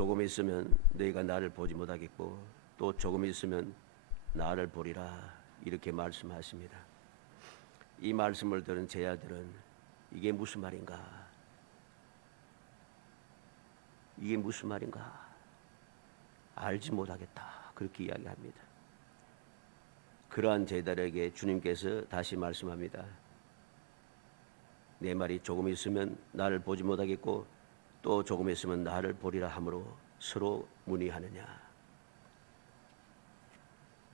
조금 있으면 너희가 나를 보지 못하겠고 또 조금 있으면 나를 보리라 이렇게 말씀하십니다. 이 말씀을 들은 제자들은 이게 무슨 말인가? 이게 무슨 말인가? 알지 못하겠다 그렇게 이야기합니다. 그러한 제자들에게 주님께서 다시 말씀합니다. 내 말이 조금 있으면 나를 보지 못하겠고 또 조금 있으면 나를 보리라 하므로 서로 문의하느냐.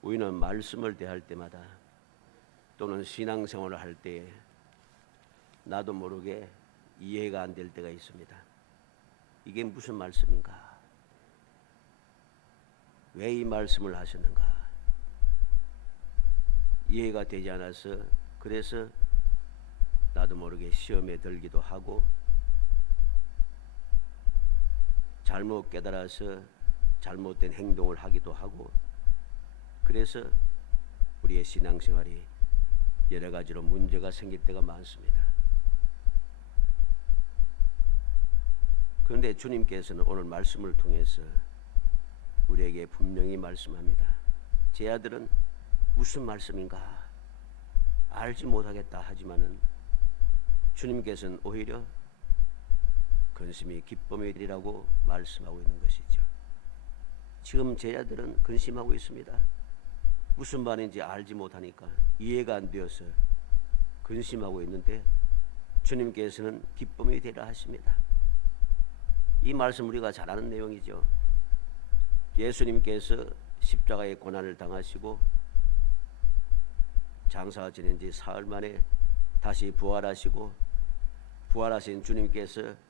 우리는 말씀을 대할 때마다 또는 신앙생활을 할 때에 나도 모르게 이해가 안 될 때가 있습니다. 이게 무슨 말씀인가? 왜 이 말씀을 하셨는가? 이해가 되지 않아서 그래서 나도 모르게 시험에 들기도 하고 잘못 깨달아서 잘못된 행동을 하기도 하고 그래서 우리의 신앙생활이 여러 가지로 문제가 생길 때가 많습니다. 그런데 주님께서는 오늘 말씀을 통해서 우리에게 분명히 말씀합니다. 제 아들은 무슨 말씀인가 알지 못하겠다 하지만은 주님께서는 오히려 근심이 기쁨이 되리라고 말씀하고 있는 것이죠. 지금 제자들은 근심하고 있습니다. 무슨 말인지 알지 못하니까 이해가 안 되어서 근심하고 있는데 주님께서는 기쁨이 되리라 하십니다. 이 말씀 우리가 잘 아는 내용이죠. 예수님께서 십자가의 고난을 당하시고 장사가 지낸 지 사흘 만에 다시 부활하시고 부활하신 주님께서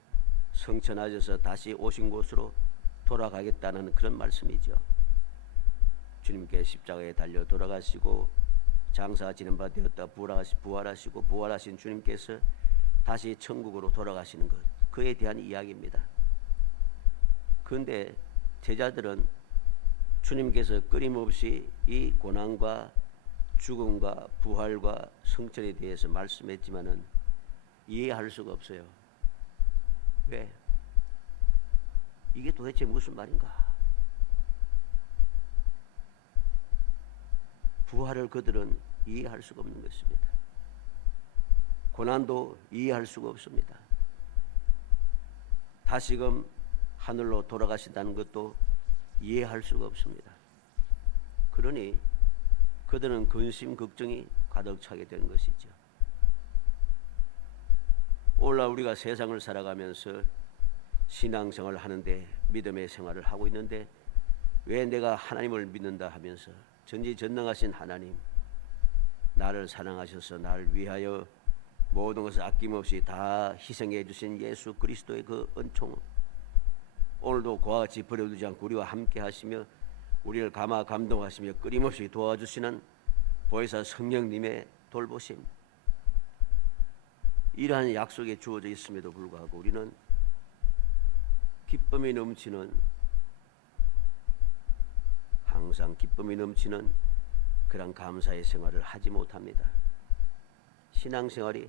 성천하셔서 다시 오신 곳으로 돌아가겠다는 그런 말씀이죠. 주님께 십자가에 달려 돌아가시고 장사가 지낸 바 되었다 부활하시고 부활하신 주님께서 다시 천국으로 돌아가시는 것, 그에 대한 이야기입니다. 그런데 제자들은 주님께서 끊임없이 이 고난과 죽음과 부활과 성천에 대해서 말씀했지만은 이해할 수가 없어요. 왜? 이게 도대체 무슨 말인가? 부활을 그들은 이해할 수가 없는 것입니다. 고난도 이해할 수가 없습니다. 다시금 하늘로 돌아가신다는 것도 이해할 수가 없습니다. 그러니 그들은 근심 걱정이 가득 차게 된 것이죠. 오늘날 우리가 세상을 살아가면서 신앙생활을 하는데 믿음의 생활을 하고 있는데 왜 내가 하나님을 믿는다 하면서 전지전능하신 하나님, 나를 사랑하셔서 나를 위하여 모든 것을 아낌없이 다 희생해 주신 예수 그리스도의 그 은총, 오늘도 그와 같이 버려두지 않고 우리와 함께 하시며 우리를 감동하시며 끊임없이 도와주시는 보혜사 성령님의 돌보심, 이러한 약속에 주어져 있음에도 불구하고 우리는 기쁨이 넘치는, 항상 기쁨이 넘치는 그런 감사의 생활을 하지 못합니다. 신앙생활이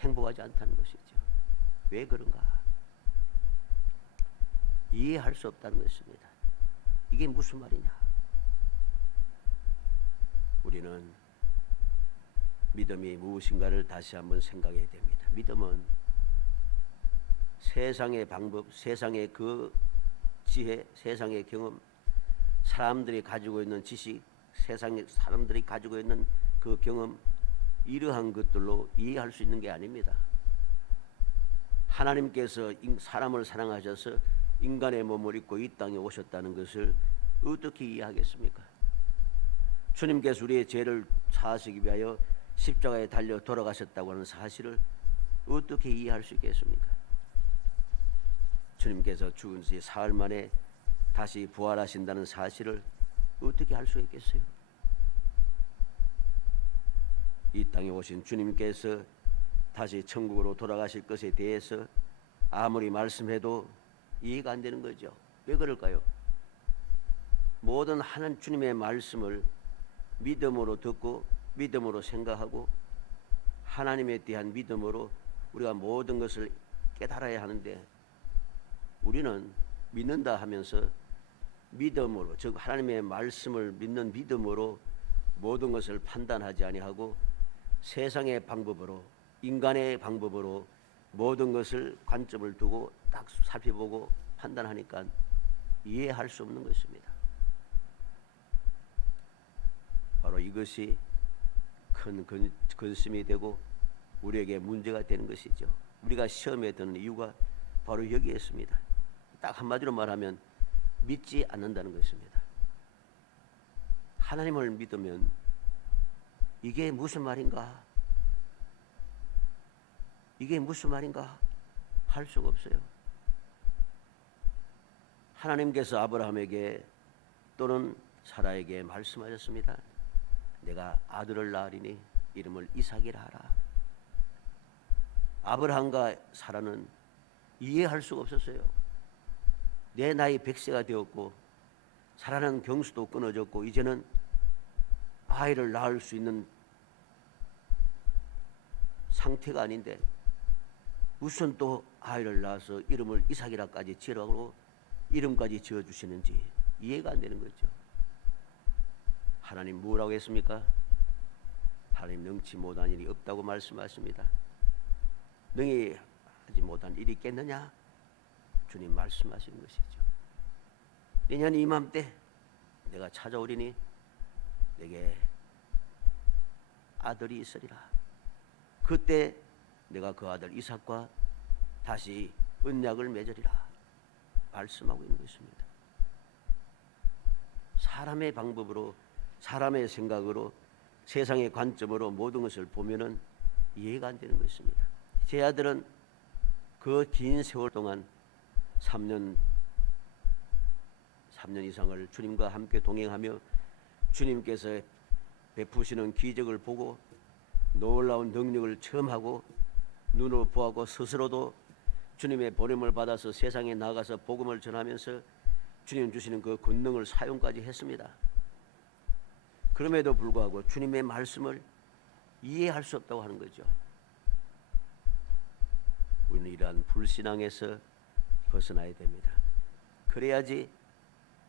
행복하지 않다는 것이죠. 왜 그런가? 이해할 수 없다는 것입니다. 이게 무슨 말이냐? 우리는 믿음이 무엇인가를 다시 한번 생각해야 됩니다. 믿음은 세상의 방법, 세상의 그 지혜, 세상의 경험, 사람들이 가지고 있는 지식, 세상의 사람들이 가지고 있는 그 경험, 이러한 것들로 이해할 수 있는 게 아닙니다. 하나님께서 사람을 사랑하셔서 인간의 몸을 입고 이 땅에 오셨다는 것을 어떻게 이해하겠습니까? 주님께서 우리의 죄를 사하시기 위하여 십자가에 달려 돌아가셨다고 하는 사실을 어떻게 이해할 수 있겠습니까? 주님께서 죽은 지 사흘 만에 다시 부활하신다는 사실을 어떻게 알 수 있겠어요? 이 땅에 오신 주님께서 다시 천국으로 돌아가실 것에 대해서 아무리 말씀해도 이해가 안 되는 거죠. 왜 그럴까요? 모든 하나님 주님의 말씀을 믿음으로 듣고 믿음으로 생각하고 하나님에 대한 믿음으로 우리가 모든 것을 깨달아야 하는데 우리는 믿는다 하면서 믿음으로, 즉 하나님의 말씀을 믿는 믿음으로 모든 것을 판단하지 아니하고 세상의 방법으로, 인간의 방법으로 모든 것을 관점을 두고 딱 살펴보고 판단하니까 이해할 수 없는 것입니다. 바로 이것이 큰 근심이 되고 우리에게 문제가 되는 것이죠. 우리가 시험에 드는 이유가 바로 여기에 있습니다. 딱 한마디로 말하면 믿지 않는다는 것입니다. 하나님을 믿으면 이게 무슨 말인가? 이게 무슨 말인가? 할 수가 없어요. 하나님께서 아브라함에게 또는 사라에게 말씀하셨습니다. 내가 아들을 낳으리니 이름을 이삭이라 하라. 아브라함과 사라는 이해할 수가 없었어요. 내 나이 100세가 되었고 사라는 경수도 끊어졌고 이제는 아이를 낳을 수 있는 상태가 아닌데 무슨 또 아이를 낳아서 이름을 이삭이라까지 지으라고 이름까지 지어주시는지 이해가 안 되는 거죠. 하나님 뭐라고 했습니까? 하나님 능치 못한 일이 없다고 말씀하십니다. 능히 하지 못한 일이 있겠느냐? 주님 말씀하시는 것이죠. 내년 이맘때 내가 찾아오리니 내게 아들이 있으리라. 그때 내가 그 아들 이삭과 다시 언약을 맺으리라 말씀하고 있는 것입니다. 사람의 방법으로, 사람의 생각으로, 세상의 관점으로 모든 것을 보면은 이해가 안 되는 것입니다. 제 아들은 그 긴 세월 동안 3년 이상을 주님과 함께 동행하며 주님께서 베푸시는 기적을 보고 놀라운 능력을 체험하고 눈으로 보고 스스로도 주님의 보냄을 받아서 세상에 나가서 복음을 전하면서 주님 주시는 그 권능을 사용까지 했습니다. 그럼에도 불구하고 주님의 말씀을 이해할 수 없다고 하는 거죠. 우리는 이러한 불신앙에서 벗어나야 됩니다. 그래야지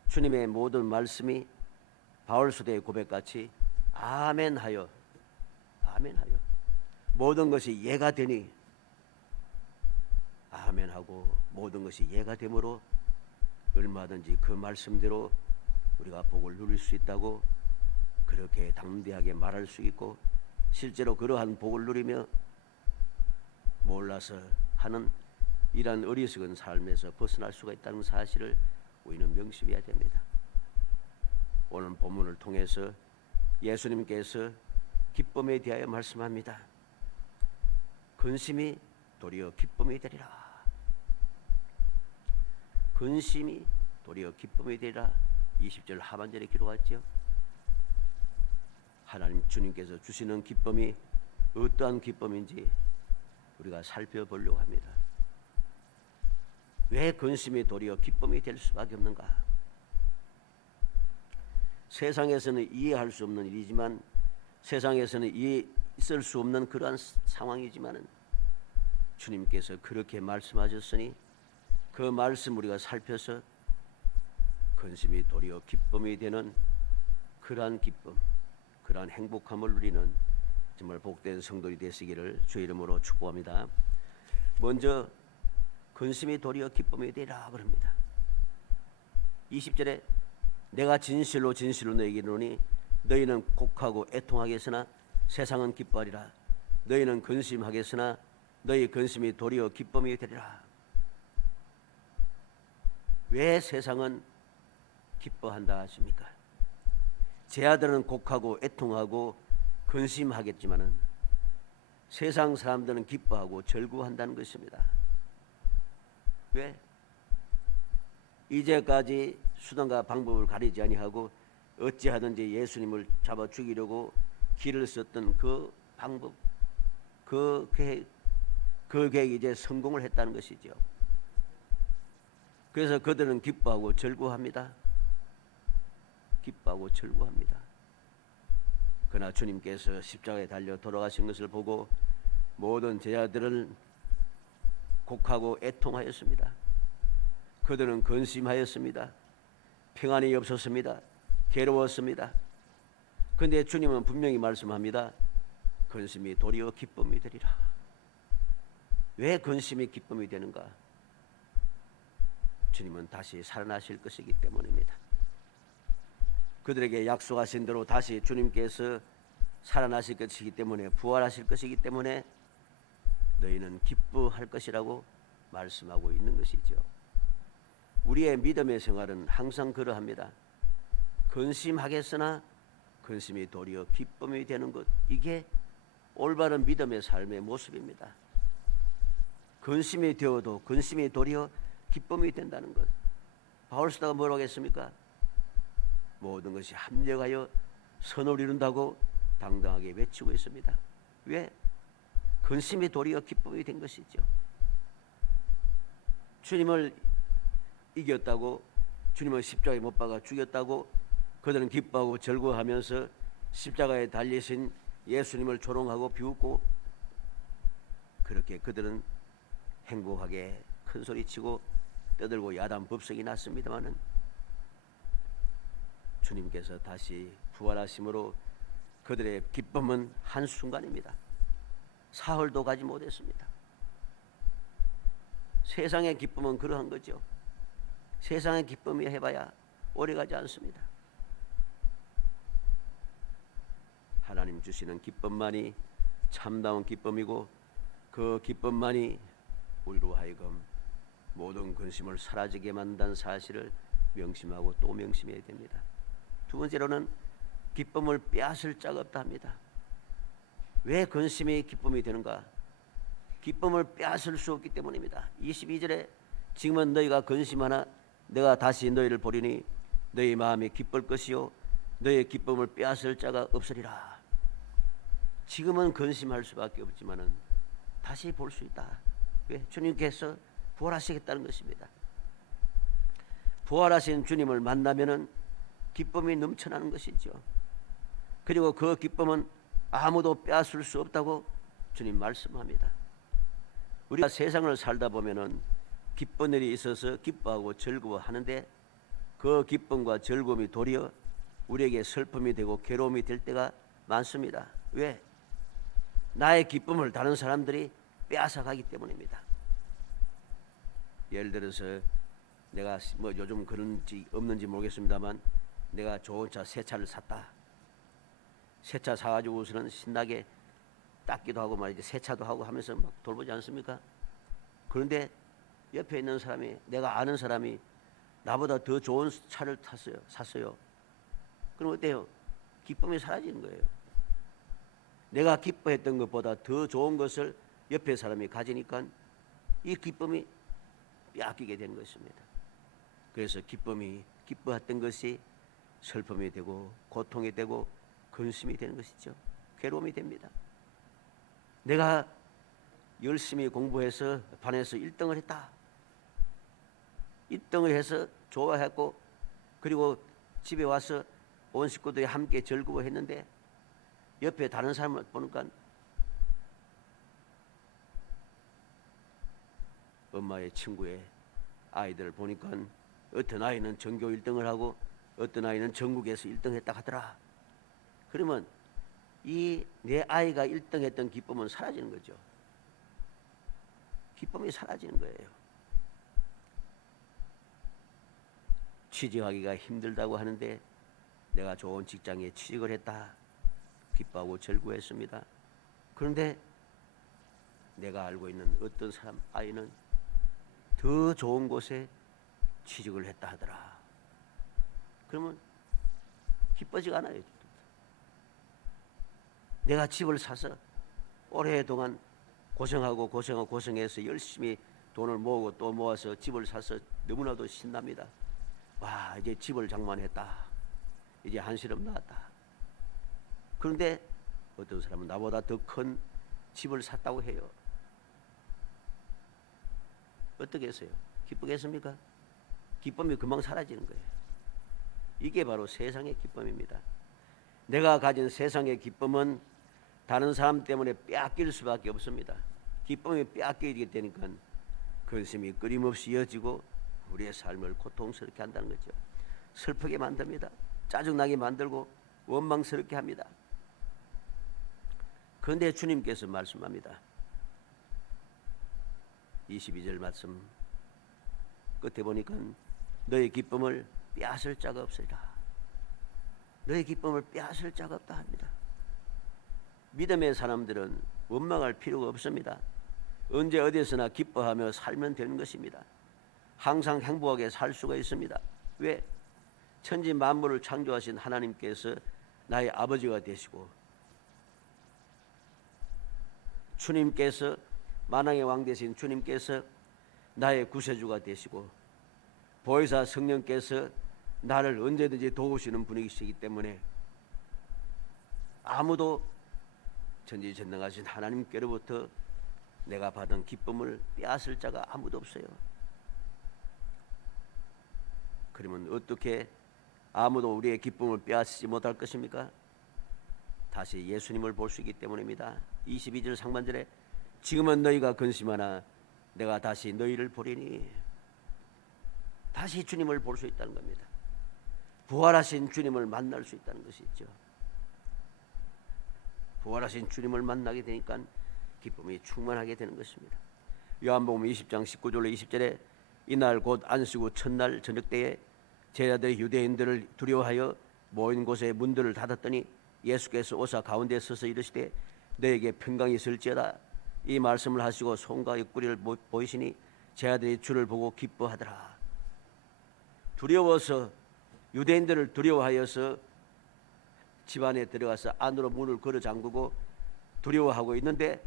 주님의 모든 말씀이 바울수대의 고백같이 아멘하여 모든 것이 예가 되니 아멘하고 모든 것이 예가 되므로 얼마든지 그 말씀대로 우리가 복을 누릴 수 있다고 그렇게 담대하게 말할 수 있고 실제로 그러한 복을 누리며 몰라서 하는 이러한 어리석은 삶에서 벗어날 수가 있다는 사실을 우리는 명심해야 됩니다. 오늘 본문을 통해서 예수님께서 기쁨에 대하여 말씀합니다. 근심이 도리어 기쁨이 되리라. 근심이 도리어 기쁨이 되리라. 20절 하반절에 기록하죠. 하나님 주님께서 주시는 기쁨이 어떠한 기쁨인지 우리가 살펴보려고 합니다. 왜 근심이 도리어 기쁨이 될 수밖에 없는가? 세상에서는 이해할 수 없는 일이지만 세상에서는 있을 수 없는 그러한 상황이지만은 주님께서 그렇게 말씀하셨으니 그 말씀 우리가 살펴서 근심이 도리어 기쁨이 되는 그러한 기쁨, 그러한 행복함을 누리는 정말 복된 성도이 되시기를 주의 이름으로 축복합니다. 먼저 근심이 도리어 기쁨이 되라 그럽니다. 20절에 내가 진실로 너에게 이르노니 너희는 곡하고 애통하겠으나 세상은 기뻐하리라. 너희는 근심하겠으나 너희 근심이 도리어 기쁨이 되리라. 왜 세상은 기뻐한다 하십니까? 제 아들은 곡하고 애통하고 근심하겠지만은 세상 사람들은 기뻐하고 절구한다는 것입니다. 왜? 이제까지 수단과 방법을 가리지 아니하고 어찌하든지 예수님을 잡아 죽이려고 길을 썼던 그 방법, 그 계획이 이제 성공을 했다는 것이죠. 그래서 그들은 기뻐하고 절구합니다. 기뻐하고 절구합니다. 그러나 주님께서 십자가에 달려 돌아가신 것을 보고 모든 제자들은 곡하고 애통하였습니다. 그들은 근심하였습니다. 평안이 없었습니다. 괴로웠습니다. 그런데 주님은 분명히 말씀합니다. 근심이 도리어 기쁨이 되리라. 왜 근심이 기쁨이 되는가? 주님은 다시 살아나실 것이기 때문입니다. 그들에게 약속하신 대로 다시 주님께서 살아나실 것이기 때문에, 부활하실 것이기 때문에 너희는 기뻐할 것이라고 말씀하고 있는 것이죠. 우리의 믿음의 생활은 항상 그러합니다. 근심하겠으나 근심이 도리어 기쁨이 되는 것, 이게 올바른 믿음의 삶의 모습입니다. 근심이 되어도 근심이 도리어 기쁨이 된다는 것. 바울사도가 뭐라고 했습니까? 모든 것이 합력하여 선을 이룬다고 당당하게 외치고 있습니다. 왜? 근심이 도리어 기쁨이 된 것이죠. 주님을 이겼다고, 주님을 십자가에 못 박아 죽였다고 그들은 기뻐하고 즐거워하면서 십자가에 달리신 예수님을 조롱하고 비웃고, 그렇게 그들은 행복하게 큰소리치고 떠들고 야단법석이 났습니다마는, 주님께서 다시 부활하심으로 그들의 기쁨은 한순간입니다. 사흘도 가지 못했습니다. 세상의 기쁨은 그러한 거죠. 세상의 기쁨이 해봐야 오래가지 않습니다. 하나님 주시는 기쁨만이 참다운 기쁨이고, 그 기쁨만이 우리로 하여금 모든 근심을 사라지게 만든 사실을 명심하고 또 명심해야 됩니다. 두 번째로는 기쁨을 빼앗을 자가 없다 합니다. 왜 근심이 기쁨이 되는가? 기쁨을 빼앗을 수 없기 때문입니다. 22절에 지금은 너희가 근심하나 내가 다시 너희를 보리니 너희 마음이 기쁠 것이요 너희의 기쁨을 빼앗을 자가 없으리라. 지금은 근심할 수밖에 없지만은 다시 볼 수 있다. 왜? 주님께서 부활하시겠다는 것입니다. 부활하신 주님을 만나면은 기쁨이 넘쳐나는 것이죠. 그리고 그 기쁨은 아무도 빼앗을 수 없다고 주님 말씀합니다. 우리가 세상을 살다 보면은 기쁜 일이 있어서 기뻐하고 즐거워하는데, 그 기쁨과 즐거움이 도리어 우리에게 슬픔이 되고 괴로움이 될 때가 많습니다. 왜? 나의 기쁨을 다른 사람들이 빼앗아 가기 때문입니다. 예를 들어서 내가 뭐 요즘 그런지 없는지 모르겠습니다만, 내가 좋은 차 새 차를 샀다. 새 차 사가지고서는 신나게 닦기도 하고 말이지, 세차도 하고 하면서 막 돌보지 않습니까? 그런데 옆에 있는 사람이, 내가 아는 사람이 나보다 더 좋은 차를 샀어요. 그럼 어때요? 기쁨이 사라지는 거예요. 내가 기뻐했던 것보다 더 좋은 것을 옆에 사람이 가지니까 이 기쁨이 빼앗기게 되는 것입니다. 그래서 기뻐했던 것이 슬픔이 되고 고통이 되고 근심이 되는 것이죠. 괴로움이 됩니다. 내가 열심히 공부해서 반에서 1등을 했다. 1등을 해서 좋아했고, 그리고 집에 와서 온 식구들이 함께 즐거워했는데 옆에 다른 사람을 보니까 엄마의 친구의 아이들을 보니까 어떤 아이는 전교 1등을 하고 어떤 아이는 전국에서 1등 했다 하더라. 그러면 이 내 아이가 1등 했던 기쁨은 사라지는 거죠. 기쁨이 사라지는 거예요. 취직하기가 힘들다고 하는데 내가 좋은 직장에 취직을 했다. 기뻐하고 즐거워했습니다. 그런데 내가 알고 있는 어떤 사람 아이는 더 좋은 곳에 취직을 했다 하더라. 그러면 기뻐지가 않아요. 내가 집을 사서 오랫동안 고생해서 열심히 돈을 모으고 또 모아서 집을 사서 너무나도 신납니다. 와, 이제 집을 장만했다. 이제 한시름 나왔다. 그런데 어떤 사람은 나보다 더 큰 집을 샀다고 해요. 어떻게 했어요? 기쁘겠습니까? 기쁨이 금방 사라지는 거예요. 이게 바로 세상의 기쁨입니다. 내가 가진 세상의 기쁨은 다른 사람 때문에 빼앗길 수밖에 없습니다. 기쁨이 빼앗기게 되니까 근심이 끊임없이 이어지고 우리의 삶을 고통스럽게 한다는 거죠. 슬프게 만듭니다. 짜증나게 만들고 원망스럽게 합니다. 그런데 주님께서 말씀합니다. 22절 말씀 끝에 보니까 너의 기쁨을 빼앗을 자가 없으리라. 너의 기쁨을 빼앗을 자가 없다 합니다. 믿음의 사람들은 원망할 필요가 없습니다. 언제 어디서나 기뻐하며 살면 되는 것입니다. 항상 행복하게 살 수가 있습니다. 왜? 천지 만물을 창조하신 하나님께서 나의 아버지가 되시고 주님께서 만왕의 왕 되신 주님께서 나의 구세주가 되시고 보혜사 성령께서 나를 언제든지 도우시는 분이시기 때문에 아무도 전지전능하신 하나님께로부터 내가 받은 기쁨을 빼앗을 자가 아무도 없어요. 그러면 어떻게 아무도 우리의 기쁨을 빼앗지 못할 것입니까? 다시 예수님을 볼 수 있기 때문입니다. 22절 상반절에 지금은 너희가 근심하나 내가 다시 너희를 보리니, 다시 주님을 볼 수 있다는 겁니다. 부활하신 주님을 만날 수 있다는 것이 있죠. 부활하신 주님을 만나게 되니까 기쁨이 충만하게 되는 것입니다. 요한복음 20장 19절로 20절에 이날 곧 안식 후 첫날 저녁 때에 제자들이 유대인들을 두려워하여 모인 곳에 문들을 닫았더니 예수께서 오사 가운데 서서 이르시되 너에게 평강이 있을지어다. 이 말씀을 하시고 손과 옆구리를 보이시니 제자들이 주를 보고 기뻐하더라. 두려워서, 유대인들을 두려워하여서 집안에 들어가서 안으로 문을 걸어 잠그고 두려워하고 있는데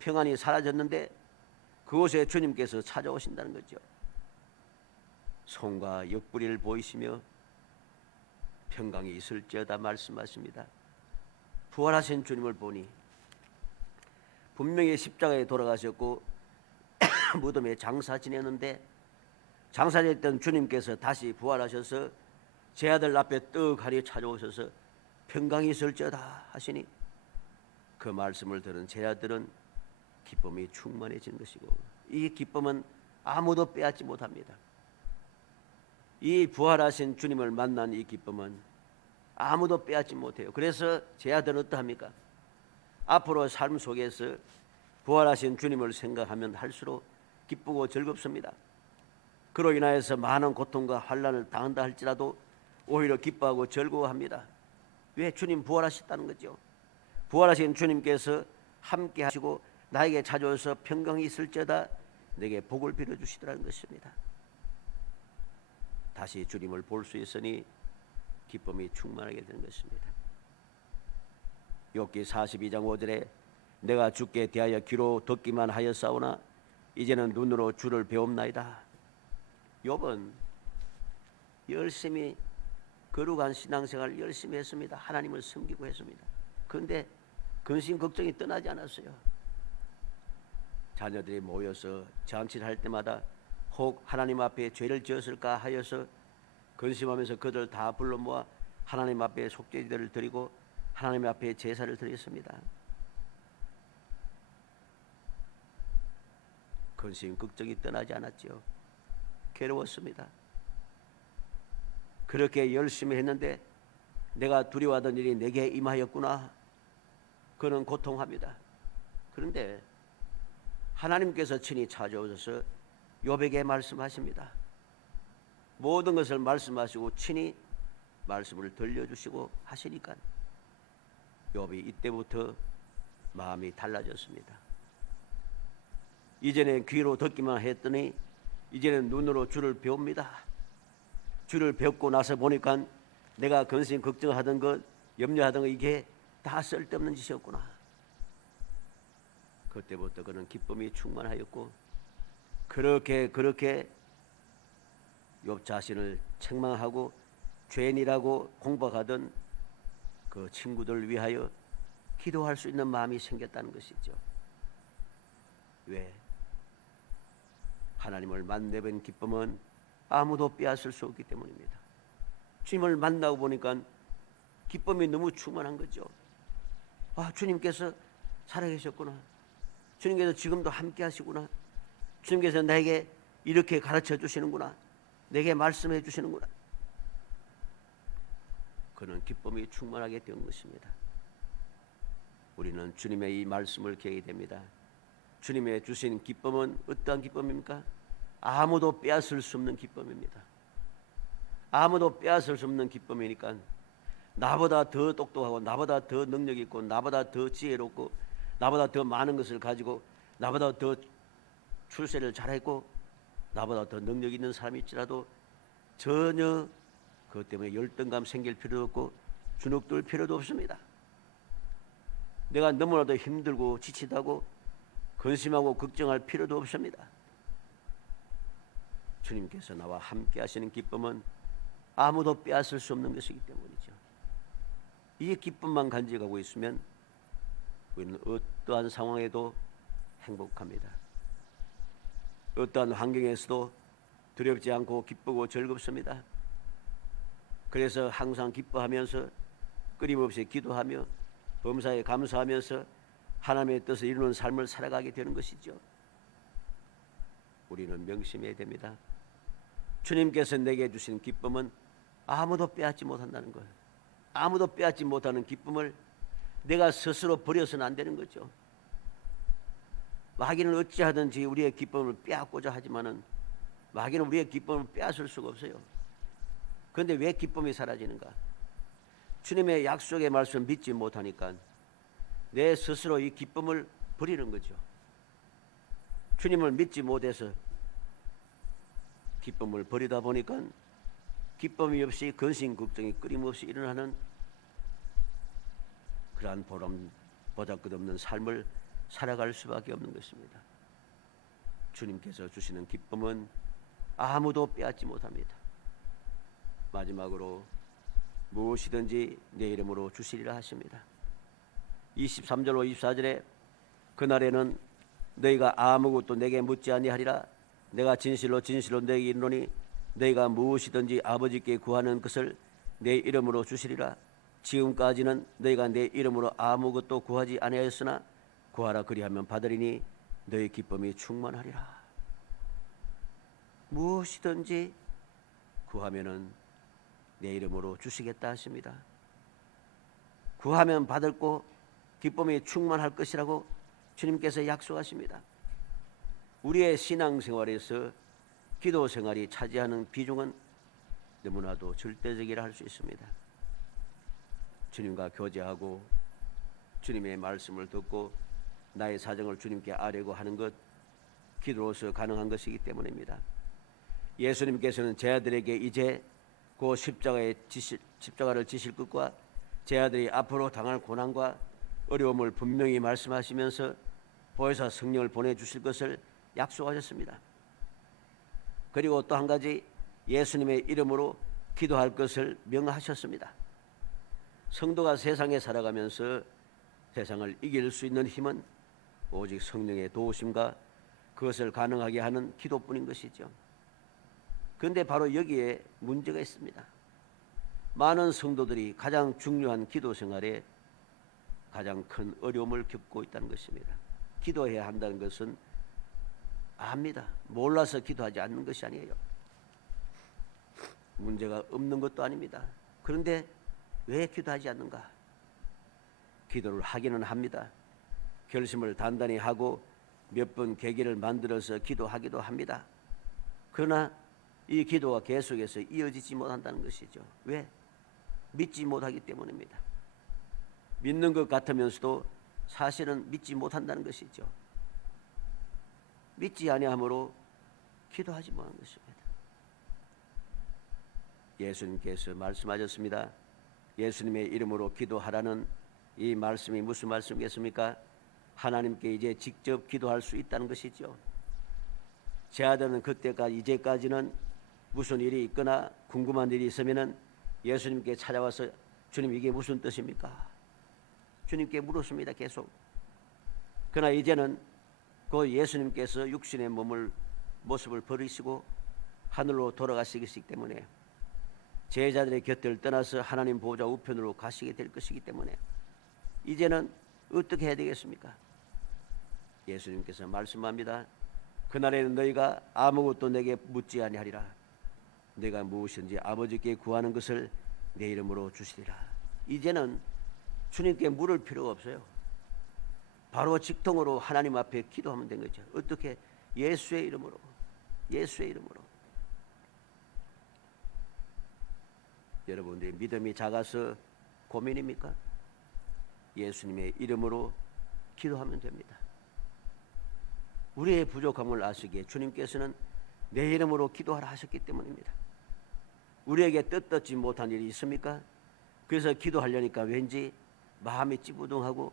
평안이 사라졌는데 그곳에 주님께서 찾아오신다는 거죠. 손과 옆구리를 보이시며 평강이 있을지어다 말씀하십니다. 부활하신 주님을 보니 분명히 십자가에 돌아가셨고 무덤에 장사 지내는데 장사 지냈던 주님께서 다시 부활하셔서 제 아들 앞에 떡하니 찾아오셔서 평강이 있을지어다 하시니 그 말씀을 들은 제 아들은 기쁨이 충만해진 것이고 이 기쁨은 아무도 빼앗지 못합니다. 이 부활하신 주님을 만난 이 기쁨은 아무도 빼앗지 못해요. 그래서 제 아들은 어떠합니까? 앞으로 삶 속에서 부활하신 주님을 생각하면 할수록 기쁘고 즐겁습니다. 그로 인하여서 많은 고통과 환난을 당한다 할지라도 오히려 기뻐하고 즐거워합니다. 왜? 주님 부활하셨다는 거죠. 부활하신 주님께서 함께 하시고 나에게 찾아와서 평강이 있을지어다 내게 복을 빌어주시더라는 것입니다. 다시 주님을 볼 수 있으니 기쁨이 충만하게 되는 것입니다. 욥기 42장 5절에 내가 주께 대하여 귀로 듣기만 하였사오나 이제는 눈으로 주를 배움나이다. 욥은 열심히 거룩한 신앙생활을 열심히 했습니다. 하나님을 섬기고 했습니다. 그런데 근심 걱정이 떠나지 않았어요. 자녀들이 모여서 잔치를 할 때마다 혹 하나님 앞에 죄를 지었을까 하여서 근심하면서 그들 다 불러 모아 하나님 앞에 속죄제를 드리고 하나님 앞에 제사를 드렸습니다. 근심 걱정이 떠나지 않았죠. 괴로웠습니다. 그렇게 열심히 했는데 내가 두려워하던 일이 내게 임하였구나. 그는 고통합니다. 그런데 하나님께서 친히 찾아오셔서 욥에게 말씀하십니다. 모든 것을 말씀하시고 친히 말씀을 들려주시고 하시니까 욥이 이때부터 마음이 달라졌습니다. 이전에 귀로 듣기만 했더니 이제는 눈으로 주를 배웁니다. 주를 배우고 나서 보니까 내가 근심 걱정하던 것, 염려하던 것 이게 다 쓸데없는 짓이었구나. 그때부터 그는 기쁨이 충만하였고 그렇게 욥 자신을 책망하고 죄인이라고 공박하던 그 친구들을 위하여 기도할 수 있는 마음이 생겼다는 것이죠. 왜? 하나님을 만나본 기쁨은 아무도 빼앗을 수 없기 때문입니다. 주님을 만나고 보니까 기쁨이 너무 충만한 거죠. 아, 주님께서 살아계셨구나. 주님께서 지금도 함께 하시구나. 주님께서 나에게 이렇게 가르쳐 주시는구나. 내게 말씀해 주시는구나. 그는 기쁨이 충만하게 된 것입니다. 우리는 주님의 이 말씀을 깨게 됩니다. 주님의 주신 기쁨은 어떠한 기쁨입니까? 아무도 빼앗을 수 없는 기쁨입니다. 아무도 빼앗을 수 없는 기쁨이니까 나보다 더 똑똑하고 나보다 더 능력 있고 나보다 더 지혜롭고 나보다 더 많은 것을 가지고 나보다 더 출세를 잘했고 나보다 더 능력 있는 사람이 있지라도 전혀 그것 때문에 열등감 생길 필요도 없고 주눅들 필요도 없습니다. 내가 너무나도 힘들고 지치다고 근심하고 걱정할 필요도 없습니다. 주님께서 나와 함께 하시는 기쁨은 아무도 빼앗을 수 없는 것이기 때문이죠. 이 기쁨만 간직하고 있으면 우리는 어떠한 상황에도 행복합니다. 어떠한 환경에서도 두렵지 않고 기쁘고 즐겁습니다. 그래서 항상 기뻐하면서 끊임없이 기도하며 범사에 감사하면서 하나님의 뜻을 이루는 삶을 살아가게 되는 것이죠. 우리는 명심해야 됩니다. 주님께서 내게 주신 기쁨은 아무도 빼앗지 못한다는 거예요. 아무도 빼앗지 못하는 기쁨을 내가 스스로 버려서는 안 되는 거죠. 마귀는 어찌하든지 우리의 기쁨을 빼앗고자 하지만은 마귀는 우리의 기쁨을 빼앗을 수가 없어요. 그런데 왜 기쁨이 사라지는가? 주님의 약속의 말씀을 믿지 못하니까 내 스스로 이 기쁨을 버리는 거죠. 주님을 믿지 못해서 기쁨을 버리다 보니까 기쁨이 없이 근심 걱정이 끊임없이 일어나는 그러한 보람 보잘것없는 삶을 살아갈 수밖에 없는 것입니다. 주님께서 주시는 기쁨은 아무도 빼앗지 못합니다. 마지막으로 무엇이든지 내 이름으로 주시리라 하십니다. 23절로 24절에 그날에는 너희가 아무것도 내게 묻지 아니하리라. 내가 진실로 진실로 너희에게 이르노니 너희가 무엇이든지 아버지께 구하는 것을 내 이름으로 주시리라. 지금까지는 너희가 내 이름으로 아무것도 구하지 아니하였으나 구하라 그리하면 받으리니 너희 기쁨이 충만하리라. 무엇이든지 구하면은 내 이름으로 주시겠다 하십니다. 구하면 받을 고 기쁨이 충만할 것이라고 주님께서 약속하십니다. 우리의 신앙생활에서 기도 생활이 차지하는 비중은 너무나도 절대적이라 할 수 있습니다. 주님과 교제하고 주님의 말씀을 듣고 나의 사정을 주님께 아뢰고 하는 것 기도로서 가능한 것이기 때문입니다. 예수님께서는 제 아들에게 이제 그 십자가를 지실 것과 제 아들이 앞으로 당할 고난과 어려움을 분명히 말씀하시면서 보혜사 성령을 보내주실 것을 약속하셨습니다. 그리고 또 한 가지 예수님의 이름으로 기도할 것을 명하셨습니다. 성도가 세상에 살아가면서 세상을 이길 수 있는 힘은 오직 성령의 도우심과 그것을 가능하게 하는 기도뿐인 것이죠. 그런데 바로 여기에 문제가 있습니다. 많은 성도들이 가장 중요한 기도 생활에 가장 큰 어려움을 겪고 있다는 것입니다. 기도해야 한다는 것은 압니다. 몰라서 기도하지 않는 것이 아니에요. 문제가 없는 것도 아닙니다. 그런데 왜 기도하지 않는가? 기도를 하기는 합니다. 결심을 단단히 하고 몇 번 계기를 만들어서 기도하기도 합니다. 그러나 이 기도가 계속해서 이어지지 못한다는 것이죠. 왜? 믿지 못하기 때문입니다. 믿는 것 같으면서도 사실은 믿지 못한다는 것이죠. 믿지 아니함으로 기도하지 못하는 것입니다. 예수님께서 말씀하셨습니다. 예수님의 이름으로 기도하라는 이 말씀이 무슨 말씀이겠습니까? 하나님께 이제 직접 기도할 수 있다는 것이죠. 제 아들은 그때까지 이제까지는 무슨 일이 있거나 궁금한 일이 있으면은 예수님께 찾아와서 주님 이게 무슨 뜻입니까? 주님께 물었습니다. 계속. 그러나 이제는 그 예수님께서 육신의 모습을 버리시고 하늘로 돌아가시기 때문에 제자들의 곁을 떠나서 하나님 보좌 우편으로 가시게 될 것이기 때문에 이제는 어떻게 해야 되겠습니까? 예수님께서 말씀합니다. 그날에는 너희가 아무것도 내게 묻지 아니하리라. 내가 무엇이든지 아버지께 구하는 것을 내 이름으로 주시리라. 이제는 주님께 물을 필요가 없어요. 바로 직통으로 하나님 앞에 기도하면 된 거죠. 어떻게? 예수의 이름으로. 예수의 이름으로. 여러분들의 믿음이 작아서 고민입니까? 예수님의 이름으로 기도하면 됩니다. 우리의 부족함을 아시기에 주님께서는 내 이름으로 기도하라 하셨기 때문입니다. 우리에게 뜻듣지 못한 일이 있습니까? 그래서 기도하려니까 왠지 마음이 찌부둥하고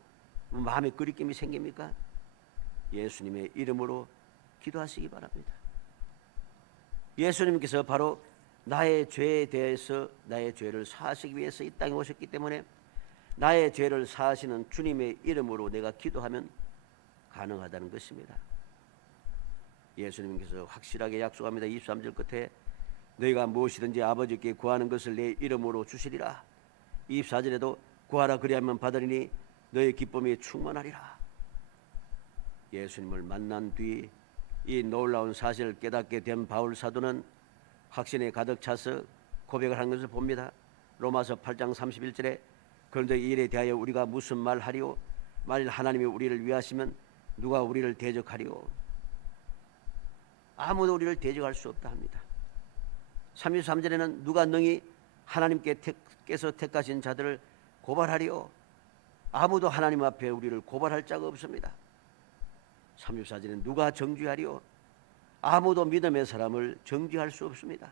마음에 거리낌이 생깁니까? 예수님의 이름으로 기도하시기 바랍니다. 예수님께서 바로 나의 죄에 대해서 나의 죄를 사하시기 위해서 이 땅에 오셨기 때문에 나의 죄를 사하시는 주님의 이름으로 내가 기도하면 가능하다는 것입니다. 예수님께서 확실하게 약속합니다. 23절 끝에 너희가 무엇이든지 아버지께 구하는 것을 내 이름으로 주시리라. 24절에도 구하라 그리하면 받으리니 너희 기쁨이 충만하리라. 예수님을 만난 뒤 이 놀라운 사실을 깨닫게 된 바울 사도는 확신에 가득 차서 고백을 한 것을 봅니다. 로마서 8장 31절에 그런데 이 일에 대하여 우리가 무슨 말하리요? 만일 하나님이 우리를 위하시면 누가 우리를 대적하리요? 아무도 우리를 대적할 수 없다 합니다. 33절에는 누가 능히 하나님께서 택하신 자들을 고발하리요? 아무도 하나님 앞에 우리를 고발할 자가 없습니다. 34절에는 누가 정죄하리요? 아무도 믿음의 사람을 정죄할 수 없습니다.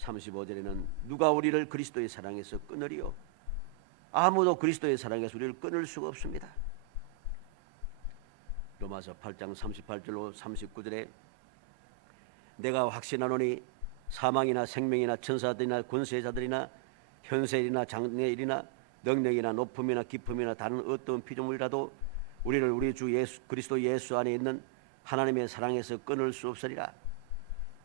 35절에는 누가 우리를 그리스도의 사랑에서 끊으리요? 아무도 그리스도의 사랑에서 우리를 끊을 수가 없습니다. 로마서 8장 38절로 39절에 내가 확신하노니 사망이나 생명이나 천사들이나 권세자들이나 현세일이나 장래일이나 능력이나 높음이나 깊음이나 다른 어떤 피조물이라도 우리를 우리 주 예수 그리스도 예수 안에 있는 하나님의 사랑에서 끊을 수 없으리라.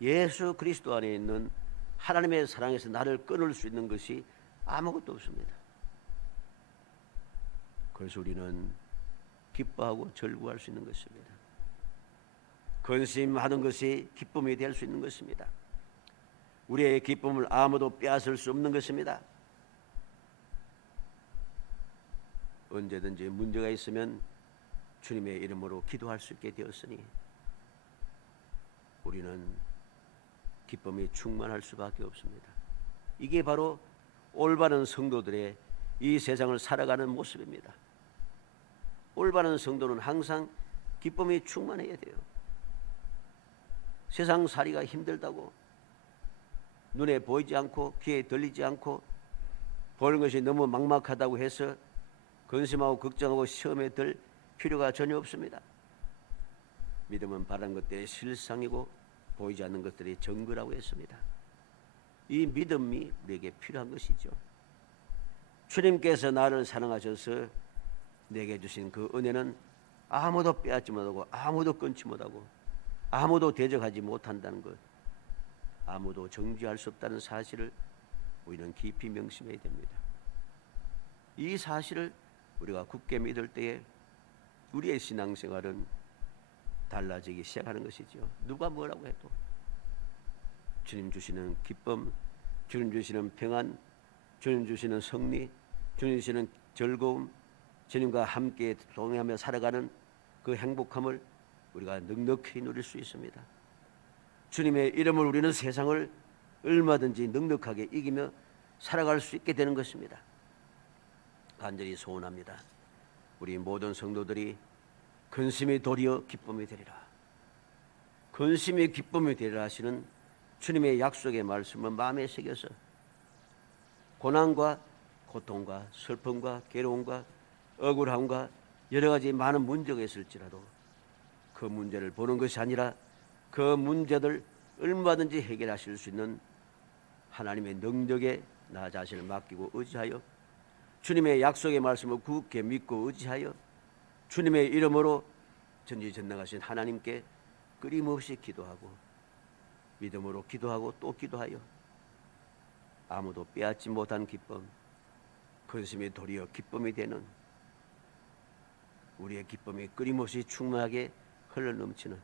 예수 그리스도 안에 있는 하나님의 사랑에서 나를 끊을 수 있는 것이 아무것도 없습니다. 그래서 우리는 기뻐하고 절구할 수 있는 것입니다. 근심하는 것이 기쁨이 될 수 있는 것입니다. 우리의 기쁨을 아무도 빼앗을 수 없는 것입니다. 언제든지 문제가 있으면 주님의 이름으로 기도할 수 있게 되었으니 우리는 기쁨이 충만할 수밖에 없습니다. 이게 바로 올바른 성도들의 이 세상을 살아가는 모습입니다. 올바른 성도는 항상 기쁨이 충만해야 돼요. 세상 살이가 힘들다고 눈에 보이지 않고 귀에 들리지 않고 보는 것이 너무 막막하다고 해서 근심하고 걱정하고 시험에 들 필요가 전혀 없습니다. 믿음은 바라는 것들이 실상이고 보이지 않는 것들이 증거라고 했습니다. 이 믿음이 우리에게 필요한 것이죠. 주님께서 나를 사랑하셔서 내게 주신 그 은혜는 아무도 빼앗지 못하고 아무도 끊지 못하고 아무도 대적하지 못한다는 것, 아무도 정죄할 수 없다는 사실을 우리는 깊이 명심해야 됩니다. 이 사실을 우리가 굳게 믿을 때에 우리의 신앙생활은 달라지기 시작하는 것이죠. 누가 뭐라고 해도 주님 주시는 기쁨, 주님 주시는 평안, 주님 주시는 승리, 주님 주시는 즐거움, 주님과 함께 동행하며 살아가는 그 행복함을 우리가 넉넉히 누릴 수 있습니다. 주님의 이름을 우리는 세상을 얼마든지 넉넉하게 이기며 살아갈 수 있게 되는 것입니다. 간절히 소원합니다. 우리 모든 성도들이 근심이 도리어 기쁨이 되리라. 근심이 기쁨이 되리라 하시는 주님의 약속의 말씀을 마음에 새겨서 고난과 고통과 슬픔과 괴로움과 억울함과 여러 가지 많은 문제가 있을지라도 그 문제를 보는 것이 아니라 그 문제들 얼마든지 해결하실 수 있는 하나님의 능력에 나 자신을 맡기고 의지하여 주님의 약속의 말씀을 굳게 믿고 의지하여 주님의 이름으로 전지전능하신 하나님께 끊임없이 기도하고 믿음으로 기도하고 또 기도하여 아무도 빼앗지 못한 기쁨, 근심이 도리어 기쁨이 되는 우리의 기쁨이 끊임없이 충만하게 흘러넘치는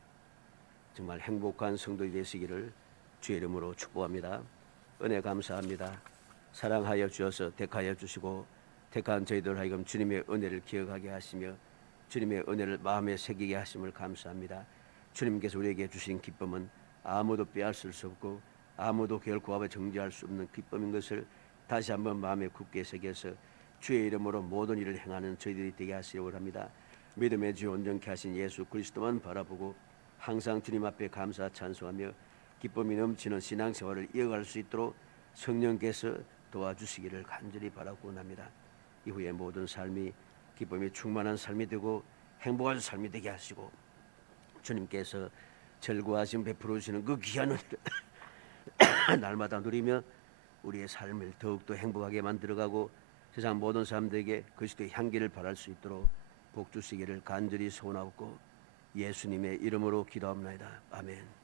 정말 행복한 성도이 되시기를 주의 이름으로 축복합니다. 은혜 감사합니다. 사랑하여 주셔서 택하여 주시고 택한 저희들 하여금 주님의 은혜를 기억하게 하시며 주님의 은혜를 마음에 새기게 하심을 감사합니다. 주님께서 우리에게 주신 기쁨은 아무도 빼앗을 수 없고 아무도 결코 앞에 정죄할 수 없는 기쁨인 것을 다시 한번 마음에 굳게 새겨서 주의 이름으로 모든 일을 행하는 저희들이 되게 하시려고 합니다. 믿음의 주 온전케 하신 예수 그리스도만 바라보고 항상 주님 앞에 감사 찬송하며 기쁨이 넘치는 신앙생활을 이어갈 수 있도록 성령께서 도와주시기를 간절히 바라고 합니다. 이후에 모든 삶이 기쁨이 충만한 삶이 되고 행복한 삶이 되게 하시고 주님께서 절구하심 베풀어 주시는 그 귀한 은혜를 날마다 누리며 우리의 삶을 더욱더 행복하게 만들어가고 세상 모든 사람들에게 그리스도의 향기를 발할 수 있도록 복 주시기를 간절히 소원하고 예수님의 이름으로 기도합니다. 아멘.